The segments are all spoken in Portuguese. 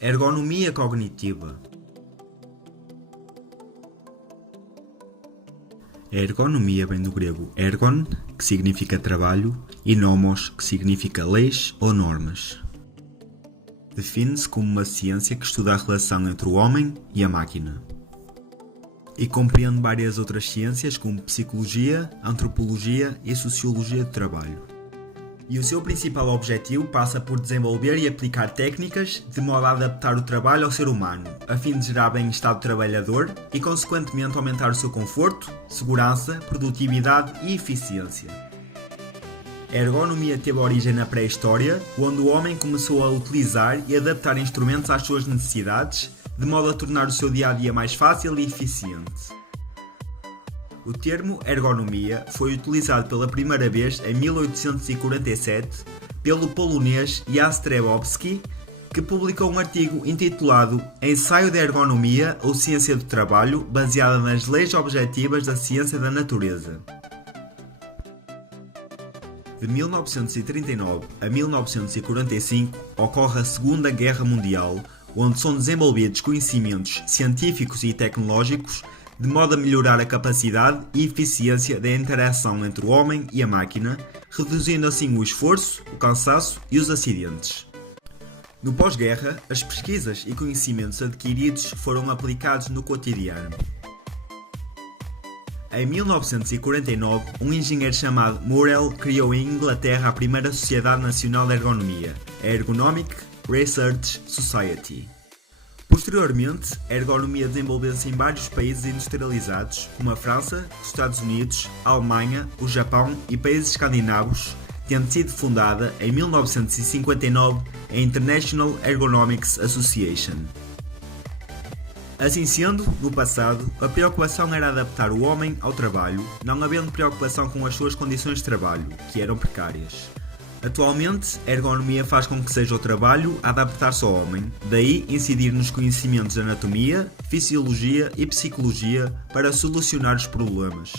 Ergonomia cognitiva. A ergonomia vem do grego ergon, que significa trabalho, e nomos, que significa leis ou normas. Define-se como uma ciência que estuda a relação entre o homem e a máquina. E compreende várias outras ciências como psicologia, antropologia e sociologia do trabalho. E o seu principal objetivo passa por desenvolver e aplicar técnicas de modo a adaptar o trabalho ao ser humano, a fim de gerar bem-estar do trabalhador e, consequentemente, aumentar o seu conforto, segurança, produtividade e eficiência. A ergonomia teve origem na pré-história, onde o homem começou a utilizar e adaptar instrumentos às suas necessidades, de modo a tornar o seu dia-a-dia mais fácil e eficiente. O termo ergonomia foi utilizado pela primeira vez em 1847 pelo polonês Jastrzębowski, que publicou um artigo intitulado Ensaio de Ergonomia ou Ciência do Trabalho, baseada nas leis objetivas da ciência da natureza. De 1939 a 1945 ocorre a Segunda Guerra Mundial, onde são desenvolvidos conhecimentos científicos e tecnológicos de modo a melhorar a capacidade e eficiência da interação entre o homem e a máquina, reduzindo assim o esforço, o cansaço e os acidentes. No pós-guerra, as pesquisas e conhecimentos adquiridos foram aplicados no cotidiano. Em 1949, um engenheiro chamado Murrell criou em Inglaterra a primeira Sociedade Nacional de Ergonomia, a Ergonomic Research Society. Posteriormente, a ergonomia desenvolveu-se em vários países industrializados, como a França, os Estados Unidos, a Alemanha, o Japão e países escandinavos, tendo sido fundada em 1959 a International Ergonomics Association. Assim sendo, no passado, a preocupação era adaptar o homem ao trabalho, não havendo preocupação com as suas condições de trabalho, que eram precárias. Atualmente, a ergonomia faz com que seja o trabalho a adaptar-se ao homem, daí incidir nos conhecimentos de anatomia, fisiologia e psicologia para solucionar os problemas.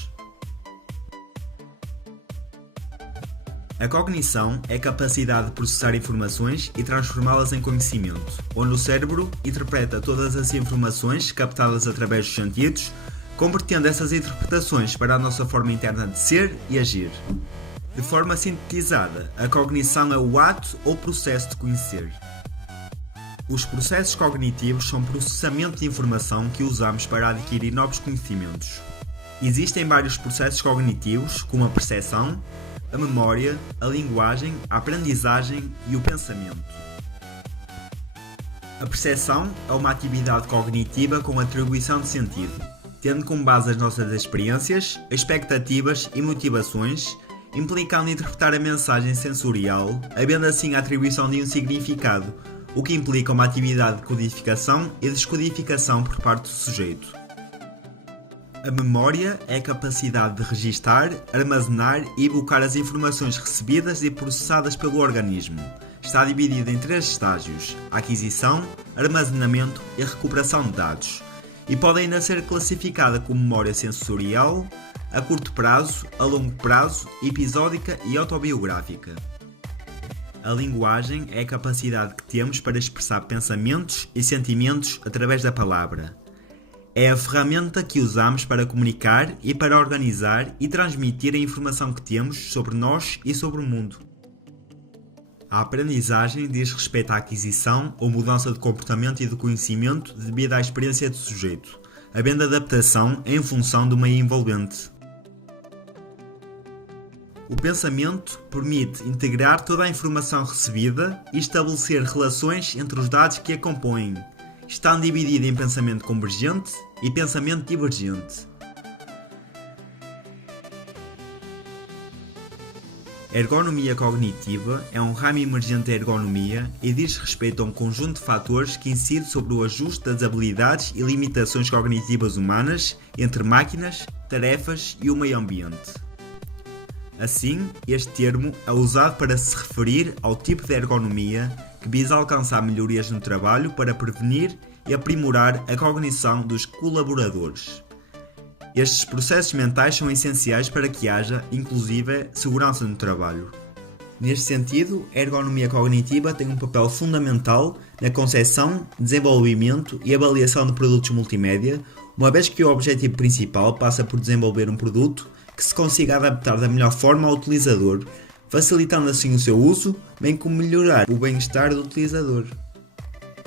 A cognição é a capacidade de processar informações e transformá-las em conhecimento, onde o cérebro interpreta todas as informações captadas através dos sentidos, convertendo essas interpretações para a nossa forma interna de ser e agir. De forma sintetizada, a cognição é o ato ou processo de conhecer. Os processos cognitivos são processamento de informação que usamos para adquirir novos conhecimentos. Existem vários processos cognitivos, como a percepção, a memória, a linguagem, a aprendizagem e o pensamento. A percepção é uma atividade cognitiva com atribuição de sentido, tendo como base as nossas experiências, expectativas e motivações, implicando interpretar a mensagem sensorial, havendo assim a atribuição de um significado, o que implica uma atividade de codificação e descodificação por parte do sujeito. A memória é a capacidade de registar, armazenar e evocar as informações recebidas e processadas pelo organismo. Está dividida em 3 estágios: a aquisição, armazenamento e recuperação de dados, e pode ainda ser classificada como memória sensorial, a curto prazo, a longo prazo, episódica e autobiográfica. A linguagem é a capacidade que temos para expressar pensamentos e sentimentos através da palavra. É a ferramenta que usamos para comunicar e para organizar e transmitir a informação que temos sobre nós e sobre o mundo. A aprendizagem diz respeito à aquisição ou mudança de comportamento e de conhecimento devido à experiência do sujeito, havendo adaptação em função do meio envolvente. O pensamento permite integrar toda a informação recebida e estabelecer relações entre os dados que a compõem, estando dividido em pensamento convergente e pensamento divergente. A ergonomia cognitiva é um ramo emergente da ergonomia e diz respeito a um conjunto de fatores que incide sobre o ajuste das habilidades e limitações cognitivas humanas entre máquinas, tarefas e o meio ambiente. Assim, este termo é usado para se referir ao tipo de ergonomia que visa alcançar melhorias no trabalho para prevenir e aprimorar a cognição dos colaboradores. Estes processos mentais são essenciais para que haja, inclusive, segurança no trabalho. Neste sentido, a ergonomia cognitiva tem um papel fundamental na concepção, desenvolvimento e avaliação de produtos multimédia, uma vez que o objetivo principal passa por desenvolver um produto que se consiga adaptar da melhor forma ao utilizador, facilitando assim o seu uso, bem como melhorar o bem-estar do utilizador.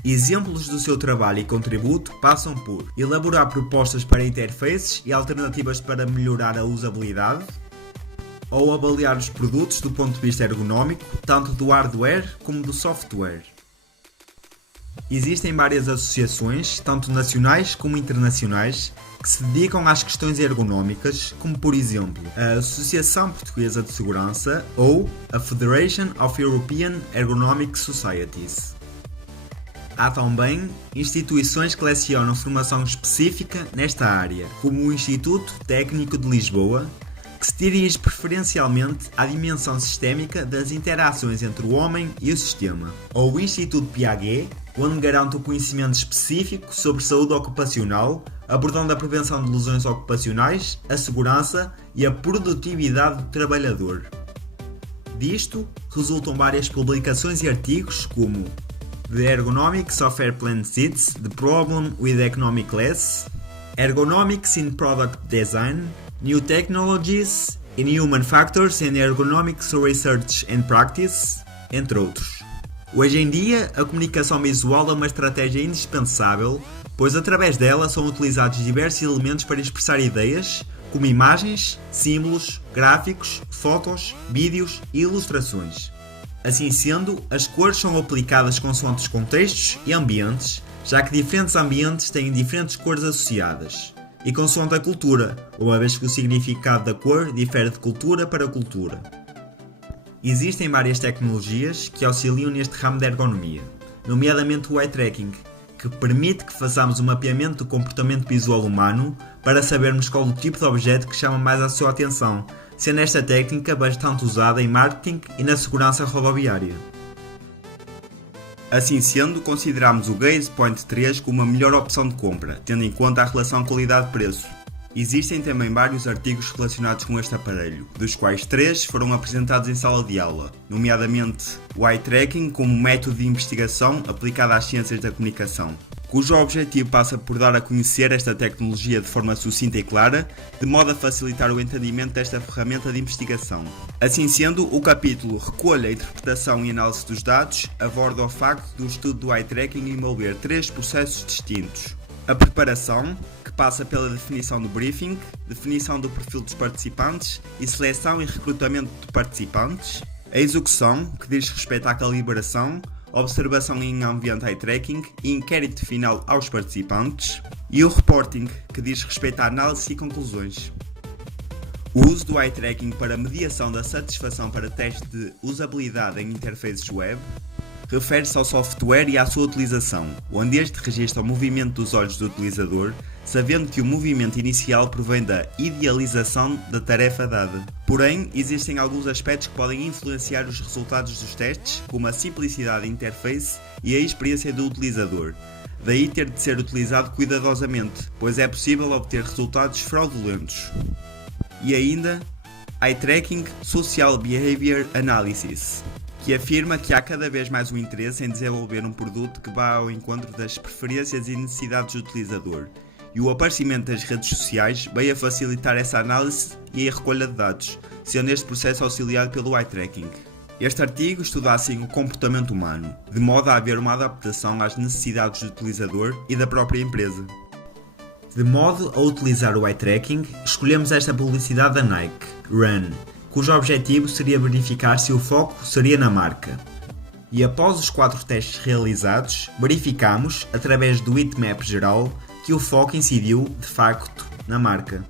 Exemplos do seu trabalho e contributo passam por elaborar propostas para interfaces e alternativas para melhorar a usabilidade, ou avaliar os produtos do ponto de vista ergonómico, tanto do hardware como do software. Existem várias associações, tanto nacionais como internacionais, que se dedicam às questões ergonómicas, como por exemplo a Associação Portuguesa de Segurança ou a Federation of European Ergonomic Societies. Há também instituições que lecionam formação específica nesta área, como o Instituto Técnico de Lisboa, que se dirige preferencialmente à dimensão sistémica das interações entre o homem e o sistema, ou o Instituto Piaget, onde garante o conhecimento específico sobre saúde ocupacional, abordando a prevenção de lesões ocupacionais, a segurança e a produtividade do trabalhador. Disto resultam várias publicações e artigos como The Ergonomic Software Plan Sits the Problem with Economic Loss, Ergonomics in Product Design, New Technologies in Human Factors and Ergonomics Research and Practice, entre outros. Hoje em dia, a comunicação visual é uma estratégia indispensável, pois através dela são utilizados diversos elementos para expressar ideias, como imagens, símbolos, gráficos, fotos, vídeos e ilustrações. Assim sendo, as cores são aplicadas consoante os contextos e ambientes, já que diferentes ambientes têm diferentes cores associadas. E consoante a cultura, uma vez que o significado da cor difere de cultura para cultura. Existem várias tecnologias que auxiliam neste ramo da ergonomia, nomeadamente o eye tracking, que permite que façamos um mapeamento do comportamento visual humano para sabermos qual o tipo de objeto que chama mais a sua atenção, sendo esta técnica bastante usada em marketing e na segurança rodoviária. Assim sendo, consideramos o Gaze Point 3 como a melhor opção de compra, tendo em conta a relação qualidade-preço. Existem também vários artigos relacionados com este aparelho, dos quais 3 foram apresentados em sala de aula, nomeadamente o eye tracking como método de investigação aplicado às ciências da comunicação, cujo objetivo passa por dar a conhecer esta tecnologia de forma sucinta e clara, de modo a facilitar o entendimento desta ferramenta de investigação. Assim sendo, o capítulo Recolha, Interpretação e Análise dos Dados aborda o facto do estudo do eye tracking envolver 3 processos distintos. A preparação, que passa pela definição do briefing, definição do perfil dos participantes e seleção e recrutamento de participantes. A execução, que diz respeito à calibração, observação em ambiente eye tracking e inquérito final aos participantes. E o reporting, que diz respeito à análise e conclusões. O uso do eye tracking para mediação da satisfação para teste de usabilidade em interfaces web refere-se ao software e à sua utilização, onde este registra o movimento dos olhos do utilizador, sabendo que o movimento inicial provém da idealização da tarefa dada. Porém, existem alguns aspectos que podem influenciar os resultados dos testes, como a simplicidade da interface e a experiência do utilizador. Daí ter de ser utilizado cuidadosamente, pois é possível obter resultados fraudulentos. E ainda, Eye Tracking Social Behavior Analysis, que afirma que há cada vez mais um interesse em desenvolver um produto que vá ao encontro das preferências e necessidades do utilizador, e o aparecimento das redes sociais veio a facilitar essa análise e a recolha de dados, sendo este processo auxiliado pelo eye tracking. Este artigo estuda assim o comportamento humano, de modo a haver uma adaptação às necessidades do utilizador e da própria empresa. De modo a utilizar o eye tracking, escolhemos esta publicidade da Nike, Run, cujo objetivo seria verificar se o foco seria na marca. E após os 4 testes realizados, verificamos, através do heatmap geral, que o foco incidiu, de facto, na marca.